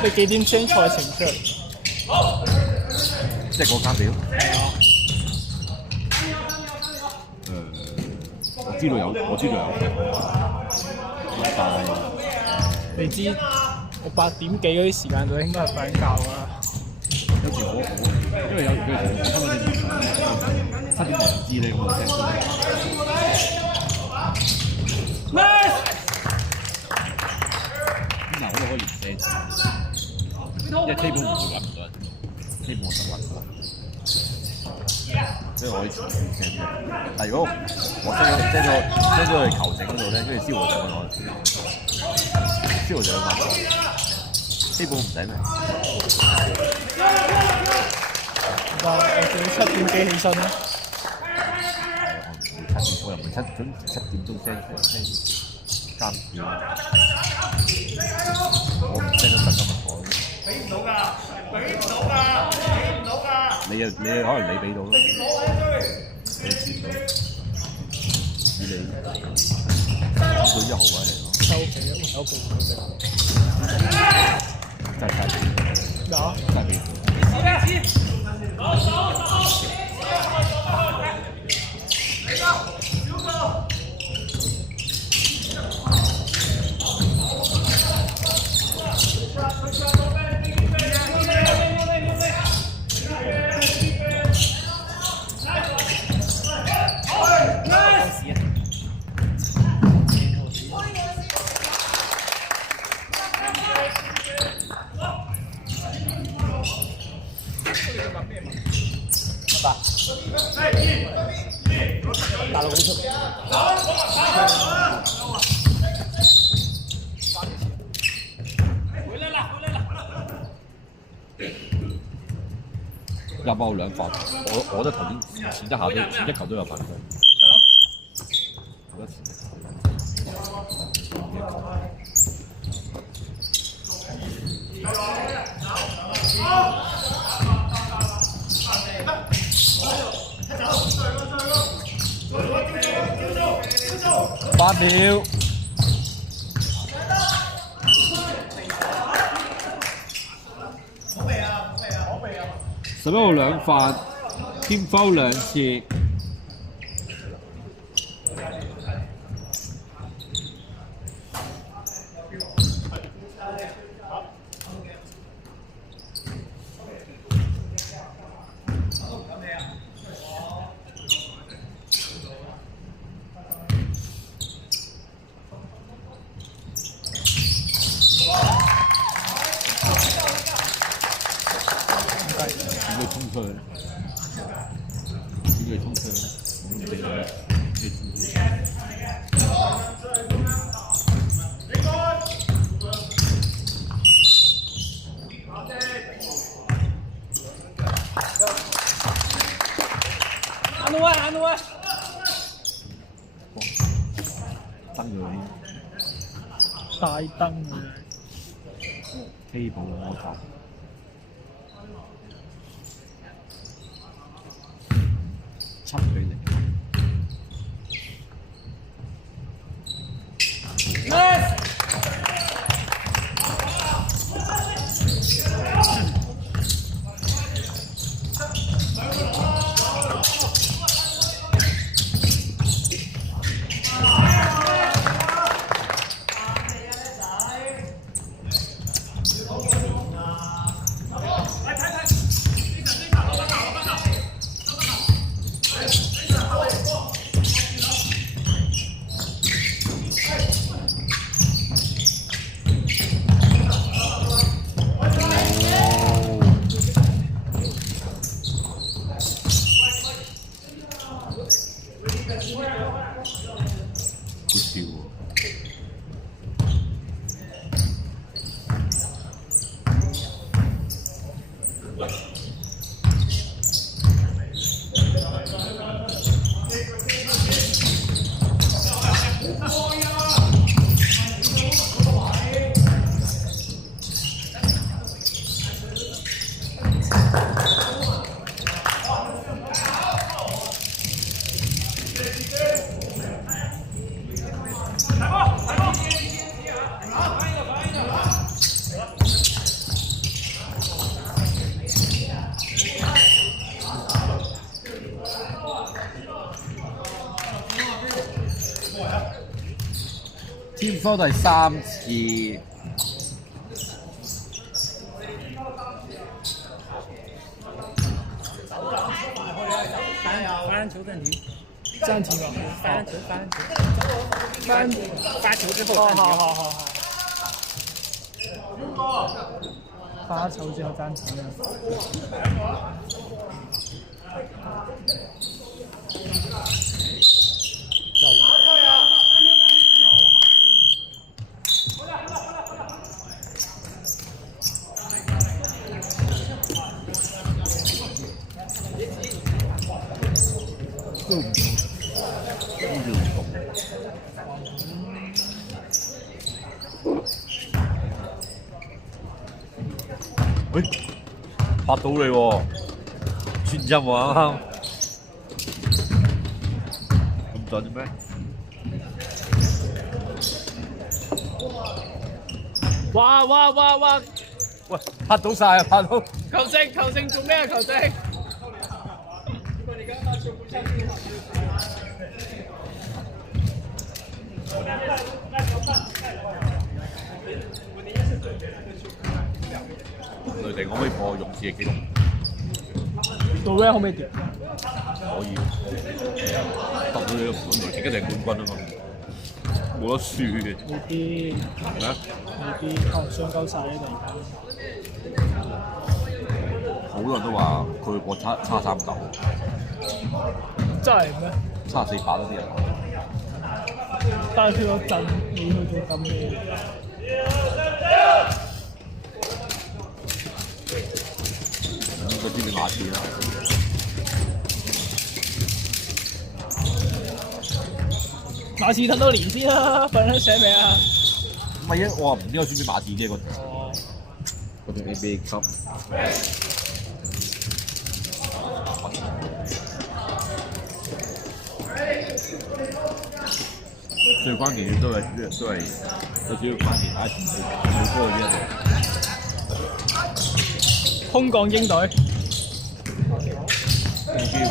你幾點 send 賽程出嚟？即係嗰間表。我知道有，但係你知我8點幾嗰啲時間就應該係瞓緊覺㗎啦。有時因為有時佢哋我今日7點唔知你我聽。嗱，我都可以唔寫字，因為 table 唔會揾唔到人 ，table 我實揾唔到。所以我可以寫字。但係如果我 send 咗去球證嗰度咧，跟住燒和尚我燒和尚嘅話 ，table 唔使咩？我仲要7點幾起身咧。我又唔係7點鐘 send 監票，我唔 send 得咁趕。俾唔到㗎！你可能你俾到咯。你接到，以你到1號位嚟講。收皮啊！收皮嗰隻。真係太皮。咩啊？太皮。大陸嗰啲出嚟。入包2發，我覺得頭先前一球都有犯規。我覺得前8秒。11號2發，添 foul 2次。衝出去，點解衝出去？唔俾佢，咩衝出去？安諾安諾，燈咗啲，大燈啊！飛步我頭。7比0。方第3次。发篮球暂停，暂停了。发篮球，发球之后暂停。好。发球之後暫停了。喂，拍到你喎，專一喎啱啱，咁準咩？哇！喂，拍到晒啊，拍到！球證做咩啊？球證？雷霆可唔可以破勇士嘅紀錄？杜威可唔可以跌？可以，得到你個盤，雷霆一定係冠軍啊嘛，冇得輸嘅。呢啲咩？呢啲可能傷鳩晒呢度。好多人都話佢會破差39，真係咩？差4把嗰啲人。但係佢個陣未去到咁嘅。佢知唔知馬刺啦？馬刺等多年先啦，快啲寫名啊！唔係啊，我話唔知我知唔知馬刺啫哦。嗰條 NBA 級。最關鍵嘅都係最主要關鍵係全部嗰個空降鷹隊。冇機會。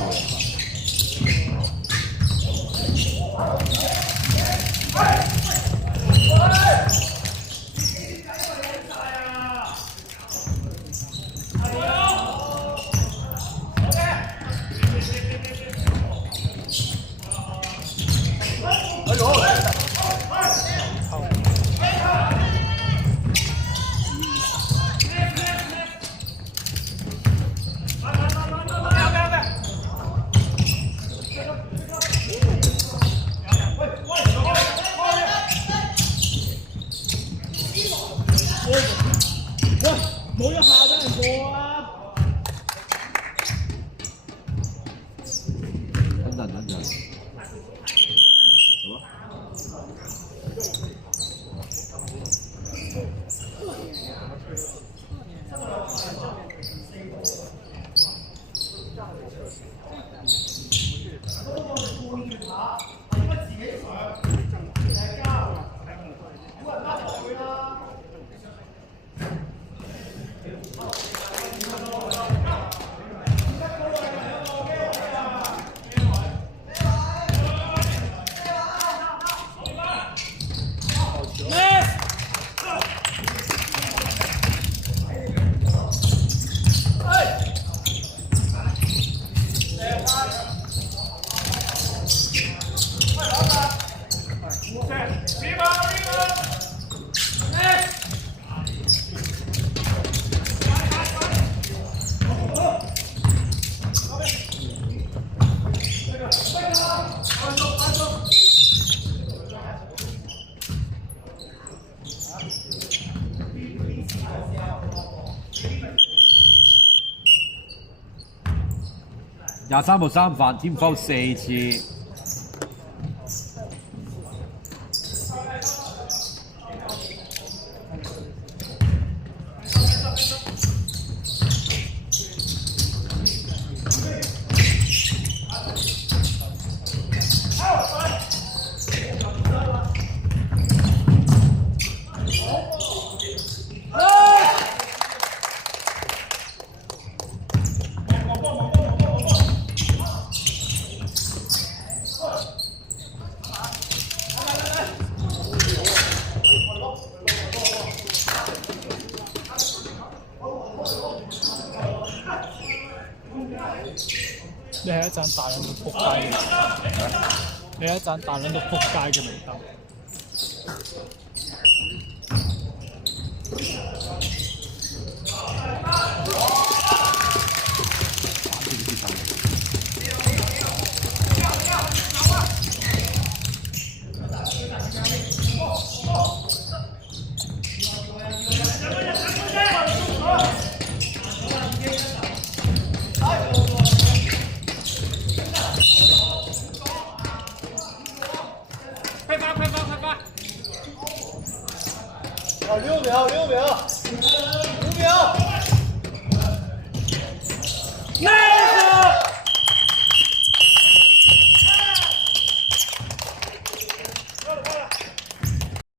冇一下俾人過啊！等陣，什麼？23號三犯添 foul 4次。你係一盞大撚到撲街嘅，你係一盞大撚到撲街嘅微燈。快发！6秒，6秒。